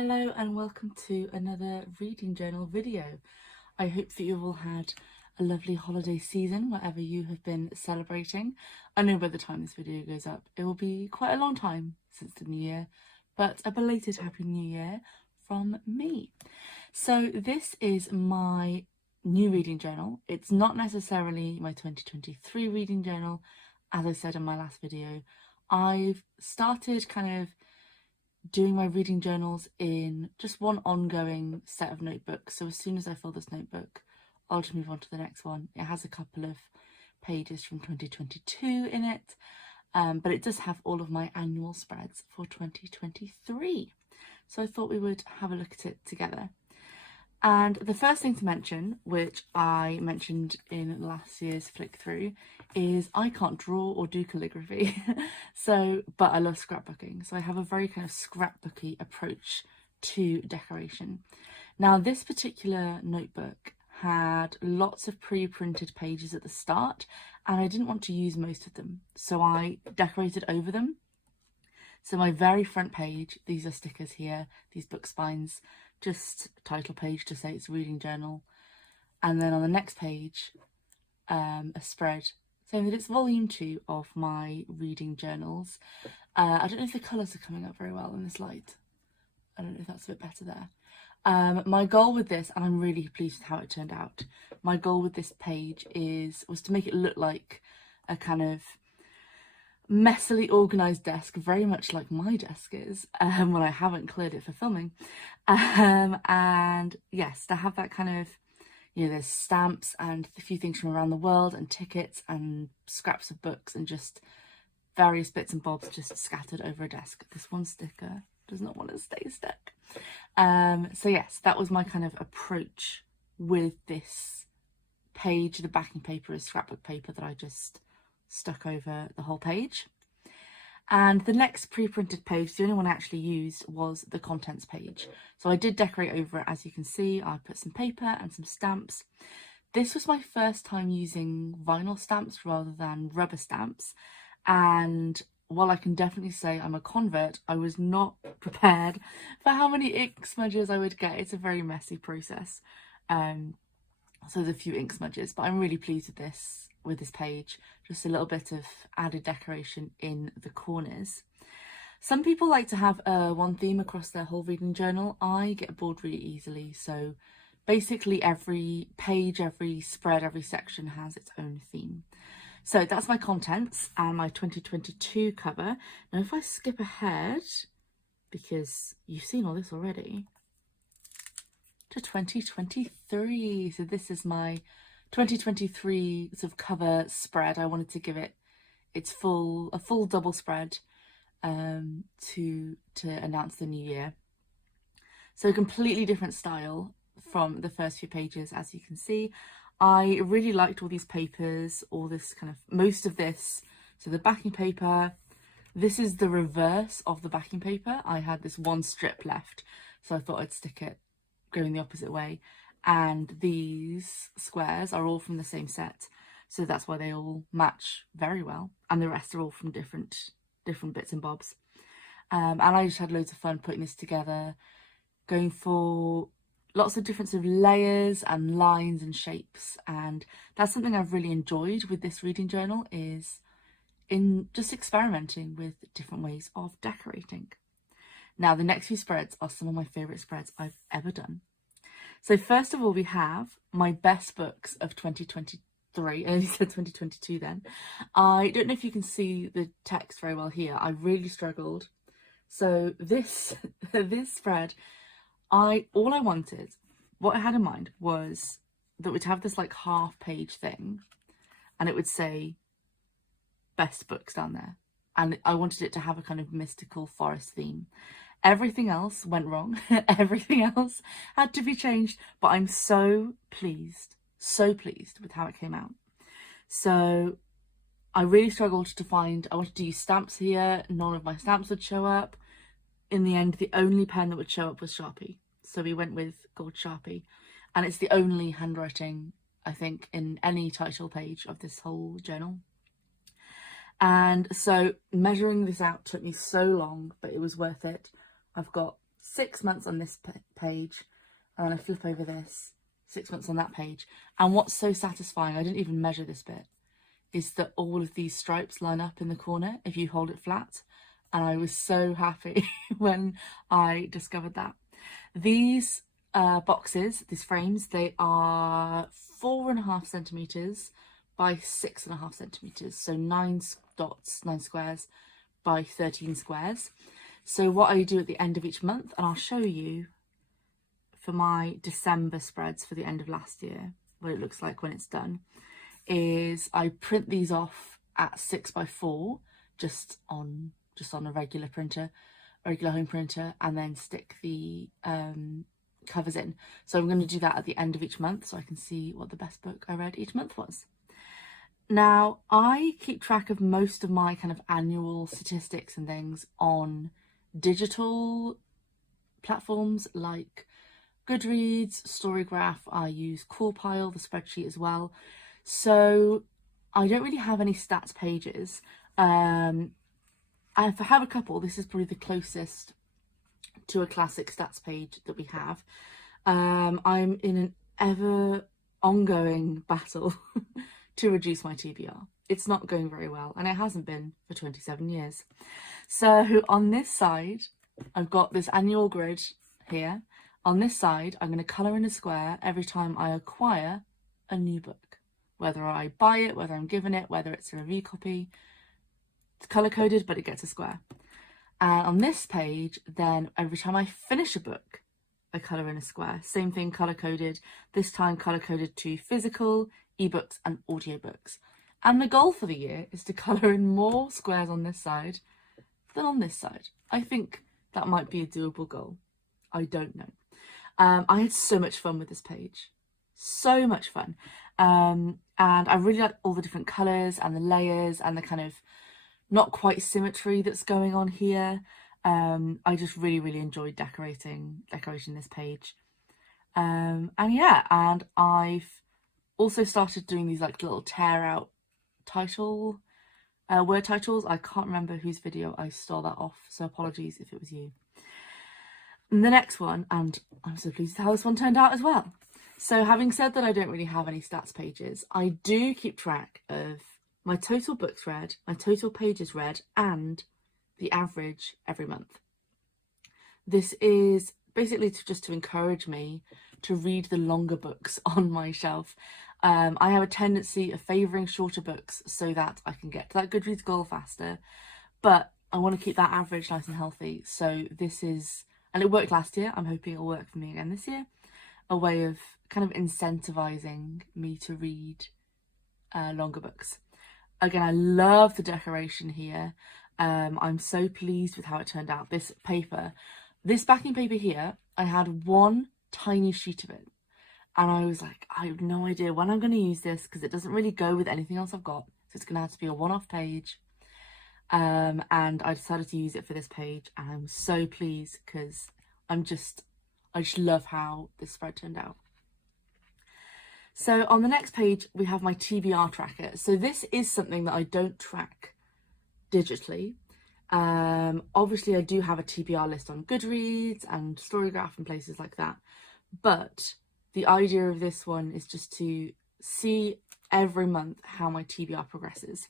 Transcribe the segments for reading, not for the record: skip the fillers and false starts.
Hello and welcome to another reading journal video. I hope that you've all had a lovely holiday season wherever you have been celebrating. I know by the time this video goes up it will be quite a long time since the new year, but a belated happy new year from me. So this is my new reading journal. It's not necessarily my 2023 reading journal. As I said in my last video, I've started kind of doing my reading journals in just one ongoing set of notebooks. So as soon as I fill this notebook, I'll just move on to the next one. It has a couple of pages from 2022 in it, but it does have all of my annual spreads for 2023. So I thought we would have a look at it together. And the first thing to mention, which I mentioned in last year's flick through, is I can't draw or do calligraphy. But I love scrapbooking. So I have a very kind of scrapbooky approach to decoration. Now, this particular notebook had lots of pre-printed pages at the start, and I didn't want to use most of them. So I decorated over them. So my very front page, these are stickers here, these book spines, just title page to say it's reading journal, and then on the next page a spread saying that it's volume 2 of my reading journals. I don't know if the colours are coming up very well in this light. I don't know if that's a bit better there. My goal with this, and I'm really pleased with how it turned out, my goal with this page was to make it look like a kind of messily organised desk, very much like my desk is when I haven't cleared it for filming. And yes, to have that kind of, there's stamps and a few things from around the world and tickets and scraps of books and just various bits and bobs just scattered over a desk. This one sticker does not want to stay stuck. So yes, that was my kind of approach with this page. The backing paper is scrapbook paper that I just stuck over the whole page. And the next pre-printed page, the only one I actually used, was the contents page. So I did decorate over it, as you can see. I put some paper and some stamps. This was my first time using vinyl stamps rather than rubber stamps, and while I can definitely say I'm a convert, I was not prepared for how many ink smudges I would get. It's a very messy process. So there's a few ink smudges, but I'm really pleased with this page. Just a little bit of added decoration in the corners. Some people like to have one theme across their whole reading journal. I get bored really easily, so basically every page, every spread, every section has its own theme. So that's my contents and my 2022 cover. Now if I skip ahead, because you've seen all this already, to 2023. So this is my 2023 sort of cover spread. I wanted to give it a full double spread to announce the new year. So a completely different style from the first few pages, as you can see. I really liked all these papers, most of this. So the backing paper, this is the reverse of the backing paper. I had this one strip left, so I thought I'd stick it going the opposite way. And these squares are all from the same set, so that's why they all match very well, and the rest are all from different bits and bobs. And I just had loads of fun putting this together, going for lots of different sort of layers and lines and shapes, and that's something I've really enjoyed with this reading journal, is in just experimenting with different ways of decorating. Now the next few spreads are some of my favourite spreads I've ever done. So first of all, we have my best books of 2023. I only said 2022 then. I don't know if you can see the text very well here. I really struggled. So this spread, all I wanted, what I had in mind was that we'd have this like half page thing, and it would say best books down there. And I wanted it to have a kind of mystical forest theme. Everything else went wrong. Everything else had to be changed, but I'm so pleased with how it came out. So I really struggled to find, I wanted to use stamps here. None of my stamps would show up. In the end, the only pen that would show up was Sharpie. So we went with gold Sharpie, and it's the only handwriting, I think, in any title page of this whole journal. And so measuring this out took me so long, but it was worth it. I've got 6 months on this page, and then I flip over this, 6 months on that page. And what's so satisfying, I didn't even measure this bit, is that all of these stripes line up in the corner if you hold it flat. And I was so happy when I discovered that. These boxes, these frames, they are 4.5 centimeters by 6.5 centimeters, so 9 dots, 9 squares by 13 squares. So what I do at the end of each month, and I'll show you for my December spreads for the end of last year what it looks like when it's done, is I print these off at 6x4 just on a regular printer, a regular home printer, and then stick the covers in. So I'm going to do that at the end of each month so I can see what the best book I read each month was. Now, I keep track of most of my kind of annual statistics and things on digital platforms like Goodreads, Storygraph. I use Corepile, the spreadsheet as well. So I don't really have any stats pages. I have a couple. This is probably the closest to a classic stats page that we have. I'm in an ever ongoing battle to reduce my TBR. It's not going very well, and it hasn't been for 27 years. So on this side, I've got this annual grid here. On this side, I'm going to colour in a square every time I acquire a new book. Whether I buy it, whether I'm given it, whether it's a review copy. It's colour-coded, but it gets a square. And on this page, then every time I finish a book, I colour in a square. Same thing, colour-coded. This time colour-coded to physical, ebooks and audiobooks. And the goal for the year is to colour in more squares on this side than on this side. I think that might be a doable goal. I don't know. I had so much fun with this page. So much fun. And I really like all the different colours and the layers and the kind of not quite symmetry that's going on here. I just really enjoyed decorating this page. And yeah, and I've also started doing these like little tear out title word titles. I can't remember whose video I stole that off, so apologies if it was you. And the next one, and I'm so pleased with how this one turned out as well. So having said that I don't really have any stats pages, I do keep track of my total books read, my total pages read, and the average every month. This is basically just to encourage me to read the longer books on my shelf. I have a tendency of favouring shorter books so that I can get to that Goodreads goal faster, but I want to keep that average nice and healthy. So this is, and it worked last year, I'm hoping it'll work for me again this year, a way of kind of incentivising me to read longer books. Again, I love the decoration here. I'm so pleased with how it turned out. This paper, this backing paper here, I had one tiny sheet of it. And I was like, I have no idea when I'm going to use this because it doesn't really go with anything else I've got. So it's going to have to be a one-off page. And I decided to use it for this page. And I'm so pleased because I just love how this spread turned out. So on the next page, we have my TBR tracker. So this is something that I don't track digitally. Obviously, I do have a TBR list on Goodreads and Storygraph and places like that. But the idea of this one is just to see every month how my TBR progresses.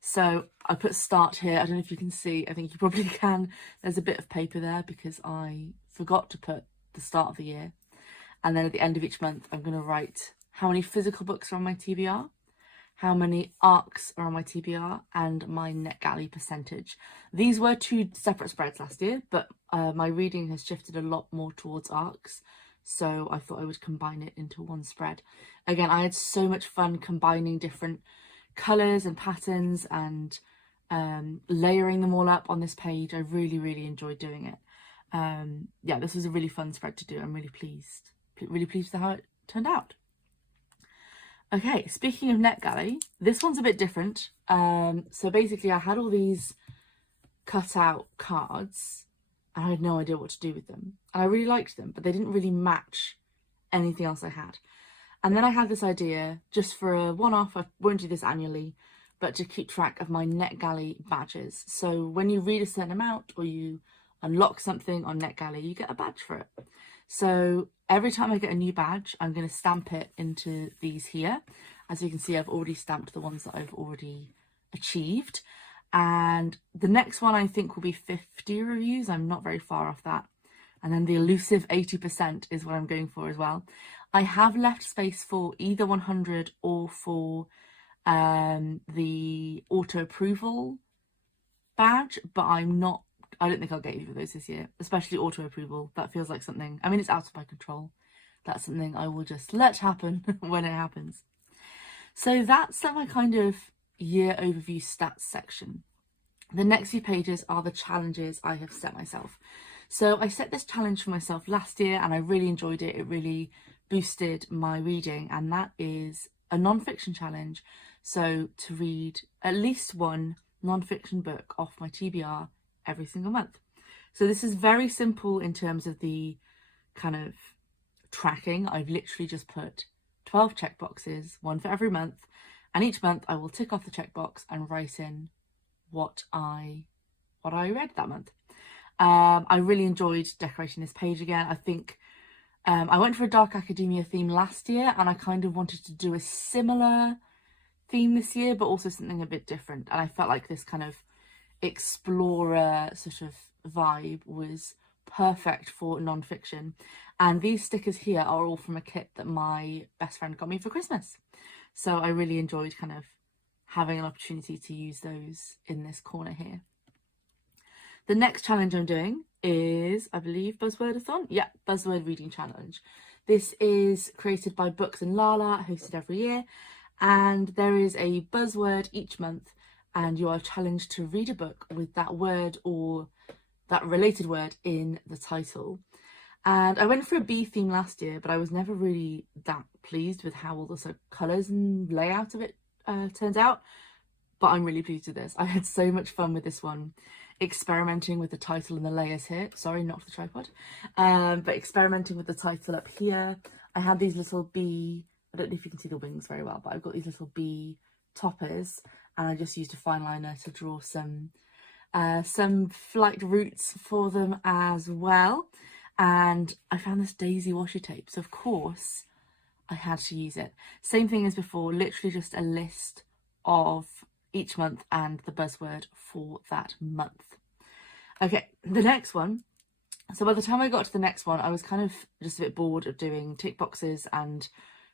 So I put start here. I don't know if you can see. I think you probably can. There's a bit of paper there because I forgot to put the start of the year. And then at the end of each month, I'm going to write how many physical books are on my TBR, how many arcs are on my TBR, and my NetGalley percentage. These were 2 separate spreads last year, but my reading has shifted a lot more towards arcs. So I thought I would combine it into one spread. Again, I had so much fun combining different colours and patterns and layering them all up on this page. I really enjoyed doing it. Yeah, this was a really fun spread to do. I'm really pleased with how it turned out. Okay, speaking of NetGalley, this one's a bit different. So basically I had all these cut out cards and I had no idea what to do with them. And I really liked them, but they didn't really match anything else I had. And then I had this idea, just for a one-off, I won't do this annually, but to keep track of my NetGalley badges. So when you read a certain amount or you unlock something on NetGalley, you get a badge for it. So every time I get a new badge, I'm going to stamp it into these here. As you can see, I've already stamped the ones that I've already achieved. And the next one I think will be 50 reviews. I'm not very far off that. And then the elusive 80% is what I'm going for as well. I have left space for either 100 or for the auto approval badge, but I don't think I'll get either of those this year, especially auto approval. That feels like something, I mean, it's out of my control. That's something I will just let happen when it happens. So that's my kind of year overview stats section. The next few pages are the challenges I have set myself. So I set this challenge for myself last year and I really enjoyed it. It really boosted my reading, and that is a non-fiction challenge. So to read at least one non-fiction book off my TBR every single month. So this is very simple in terms of the kind of tracking. I've literally just put 12 checkboxes, one for every month, and each month I will tick off the checkbox and write in what I read that month. I really enjoyed decorating this page again. I think I went for a dark academia theme last year, and I kind of wanted to do a similar theme this year, but also something a bit different. And I felt like this kind of explorer sort of vibe was perfect for non-fiction. And these stickers here are all from a kit that my best friend got me for Christmas. So I really enjoyed kind of having an opportunity to use those in this corner here. The next challenge I'm doing is, I believe, Buzzwordathon? Yeah, Buzzword Reading Challenge. This is created by Books and Lala, hosted every year. And there is a buzzword each month, and you are challenged to read a book with that word or that related word in the title. And I went for a bee theme last year, but I was never really that pleased with how all the sort of colours and layout of it turned out. But I'm really pleased with this. I had so much fun with this one, experimenting with the title and the layers here. Sorry, not for the tripod. But experimenting with the title up here. I had these little bee, I don't know if you can see the wings very well, but I've got these little bee toppers, and I just used a fine liner to draw some flight routes for them as well. And I found this daisy washi tape, so of course I had to use it. Same thing as before, literally just a list of each month and the buzzword for that month. Okay, the next one. So by the time I got to the next one, I was kind of just a bit bored of doing tick boxes and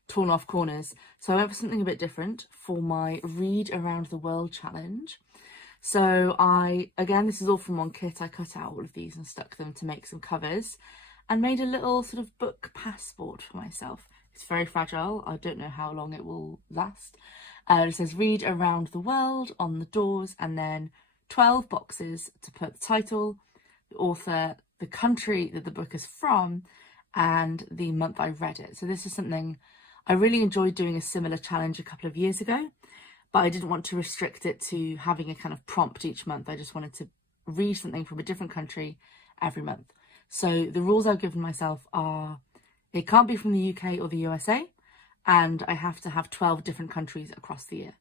torn off corners. So I went for something a bit different for my Read Around the World challenge. So again, this is all from one kit. I cut out all of these and stuck them to make some covers and made a little sort of book passport for myself. It's very fragile. I don't know how long it will last. It says Read Around the World on the doors, and then 12 boxes to put the title, the author, the country that the book is from, and the month I read it. So this is something I really enjoyed doing, a similar challenge a couple of years ago, but I didn't want to restrict it to having a kind of prompt each month. I just wanted to read something from a different country every month. So the rules I've given myself are it can't be from the UK or the USA, and I have to have 12 different countries across the year.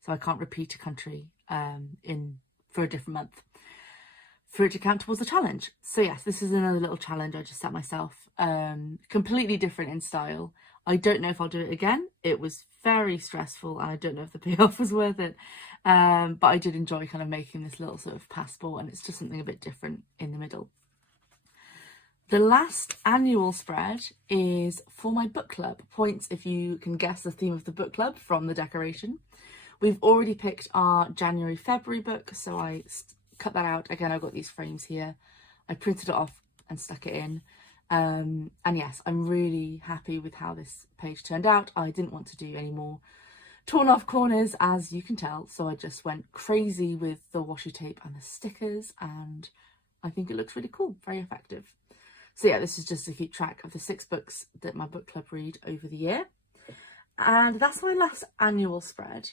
So I can't repeat a country for a different month for it to count towards the challenge. So yes, this is another little challenge I just set myself, completely different in style. I don't know if I'll do it again. It was very stressful, and I don't know if the payoff was worth it. But I did enjoy kind of making this little sort of passport, and it's just something a bit different in the middle. The last annual spread is for my book club. Points if you can guess the theme of the book club from the decoration. We've already picked our January-February book, so I cut that out. Again, I've got these frames here. I printed it off and stuck it in. And yes, I'm really happy with how this page turned out. I didn't want to do any more torn off corners, as you can tell, so I just went crazy with the washi tape and the stickers, and I think it looks really cool, very effective. So yeah, this is just to keep track of the 6 books that my book club read over the year. And that's my last annual spread.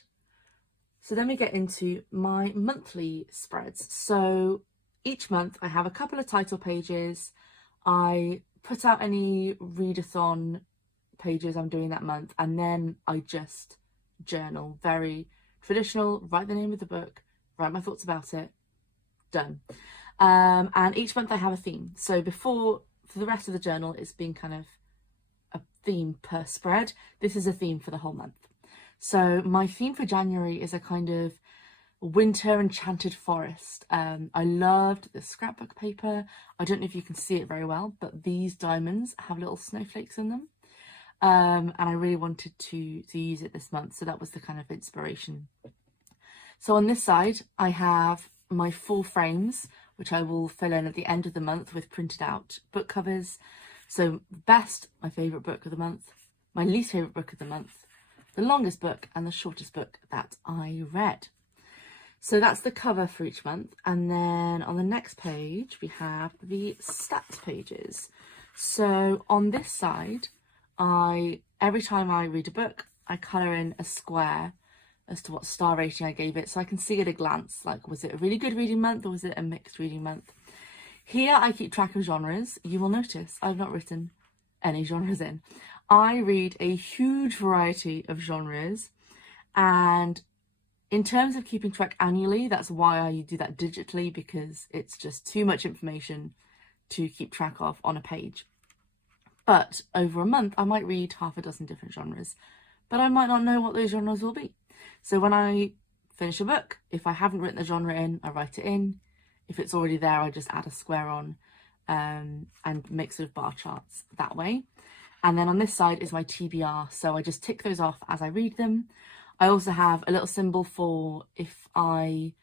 So then we get into my monthly spreads. So each month I have a couple of title pages. I put out any readathon pages I'm doing that month, and then I just journal. Very traditional, write the name of the book, write my thoughts about it, done. And each month I have a theme. So for the rest of the journal, it's been kind of a theme per spread. This is a theme for the whole month. So my theme for January is a kind of winter enchanted forest. I loved the scrapbook paper. I don't know if you can see it very well, but these diamonds have little snowflakes in them. And I really wanted to use it this month, so that was the kind of inspiration. So on this side, I have my 4 frames, which I will fill in at the end of the month with printed out book covers. So best, my favourite book of the month, my least favourite book of the month, the longest book, and the shortest book that I read. So that's the cover for each month. And then on the next page, we have the stats pages. So on this side, every time I read a book, I colour in a square as to what star rating I gave it, so I can see at a glance, like, was it a really good reading month or was it a mixed reading month? Here I keep track of genres. You will notice I've not written any genres in. I read a huge variety of genres, and in terms of keeping track annually, that's why I do that digitally, because it's just too much information to keep track of on a page. But over a month, I might read half a dozen different genres, but I might not know what those genres will be. So when I finish a book, if I haven't written the genre in, I write it in. If it's already there, I just add a square on and make sort of bar charts that way. And then on this side is my TBR, so I just tick those off as I read them. I also have a little symbol for if I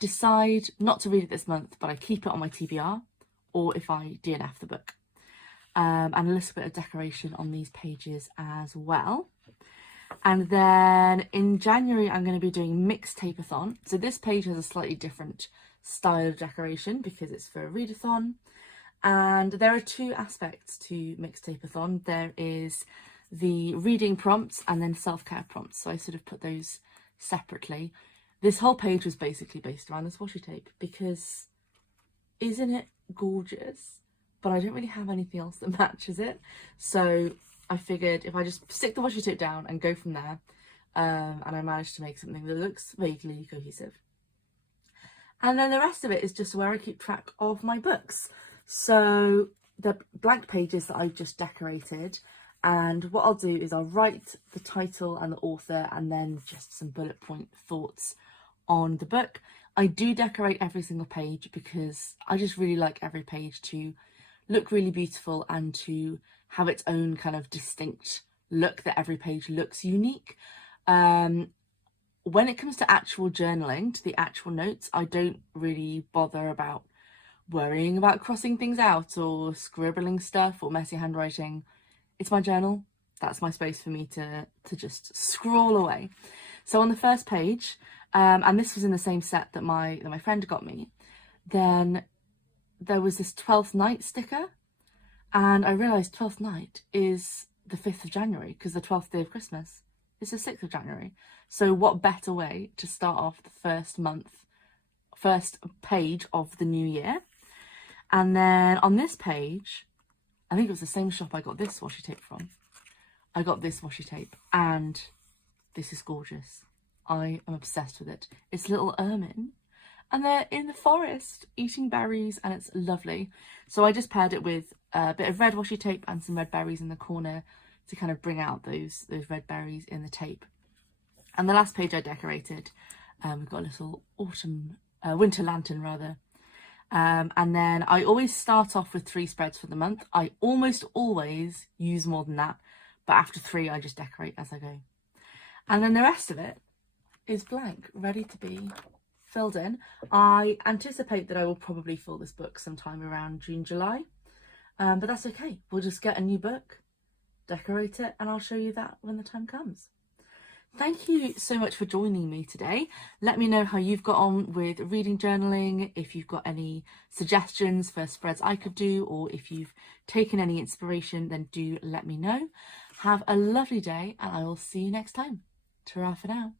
decide not to read it this month, but I keep it on my TBR, or if I DNF the book. And a little bit of decoration on these pages as well. And then in January, I'm going to be doing Mixtape-a-thon. So this page has a slightly different style of decoration because it's for a readathon. And there are 2 aspects to Mixtape-a-thon. There is the reading prompts and then self-care prompts. So I sort of put those separately. This whole page was basically based around this washi tape because isn't it gorgeous? But I don't really have anything else that matches it. So I figured if I just stick the washi tape down and go from there, and I managed to make something that looks vaguely cohesive. And then the rest of it is just where I keep track of my books. So the blank pages that I've just decorated, and what I'll do is I'll write the title and the author and then just some bullet point thoughts on the book. I do decorate every single page because I just really like every page to look really beautiful and to have its own kind of distinct look, that every page looks unique. When it comes to actual journaling, to the actual notes, I don't really bother about worrying about crossing things out or scribbling stuff or messy handwriting. It's my journal. That's my space for me to just scroll away. So on the first page, and this was in the same set that my friend got me, then there was this 12th night sticker, and I realised 12th night is the 5th of January because the 12th day of Christmas is the 6th of January. So what better way to start off the first page of the new year? And then on this page, I think it was the same shop I got this washi tape from. I got this washi tape and this is gorgeous. I am obsessed with it. It's little ermine and they're in the forest eating berries and it's lovely. So I just paired it with a bit of red washi tape and some red berries in the corner to kind of bring out those red berries in the tape. And the last page I decorated, we've got a little winter lantern rather. And then I always start off with 3 spreads for the month. I almost always use more than that, but after 3 I just decorate as I go. And then the rest of it is blank, ready to be filled in. I anticipate that I will probably fill this book sometime around June, July, but that's okay. We'll just get a new book, decorate it, and I'll show you that when the time comes. Thank you so much for joining me today. Let me know how you've got on with reading journaling, if you've got any suggestions for spreads I could do, or if you've taken any inspiration, then do let me know. Have a lovely day and I will see you next time. Ta-ra for now.